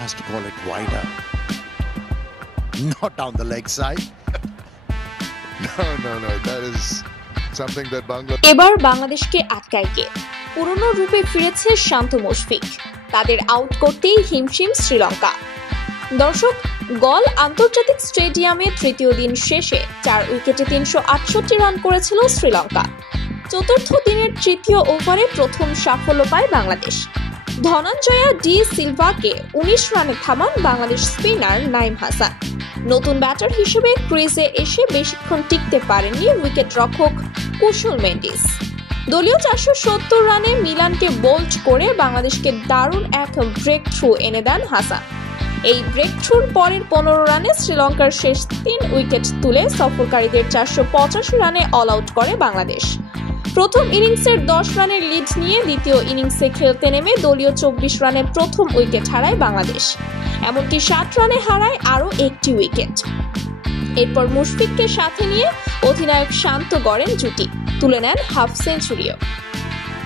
has to call it wider, not down the leg side. No. That is something that Bangladesh. এবার বাংলাদেশকে আটকায় কে? পুরনো রূপে ফিরেছে শান্ত মুশফিক। তাদের আউট করতেই হিমশিম শ্রীলঙ্কা। দর্শক, গল আন্তর্জাতিক স্টেডিয়ামে তৃতীয় দিন শেষে 4 উইকেটে 368 রান করেছিল শ্রীলঙ্কা। চতুর্থ দিনের তৃতীয় ওভারে প্রথম সাফল্য পায় বাংলাদেশ। ধনঞ্জয়া ডি সিলভাকে 19 রানে থামান বাংলাদেশ স্পিনার নাইম হাসান। নতুন ব্যাটার হিসেবে ক্রিজে এসে বেশিক্ষণ টিকতে পারেননি উইকেট রক্ষক কুশল মেন্ডিস। দলীয় 470 রানে মিলানকে বোল্ড করে বাংলাদেশকে দারুণ এক ব্রেক থ্রু এনে দেন হাসান। এই ব্রেক থ্রুর পরের 15 রানে শ্রীলঙ্কার শেষ 3 উইকেট তুলে সফরকারীদের 485 রানে অল আউট করে বাংলাদেশ। প্রথম ইনিংসের 10 রানের লিড নিয়ে দ্বিতীয় ইনিংসে খেলতে নেমে দলীয় 24 রানে প্রথম উইকেট হারায় বাংলাদেশ। এমনকি 60 রানে হারায় আরও একটি উইকেট। এরপর মুশফিককে সাথে নিয়ে অধিনায়ক শান্ত গড়েন জুটি, তুলে নেন হাফ সেঞ্চুরিও।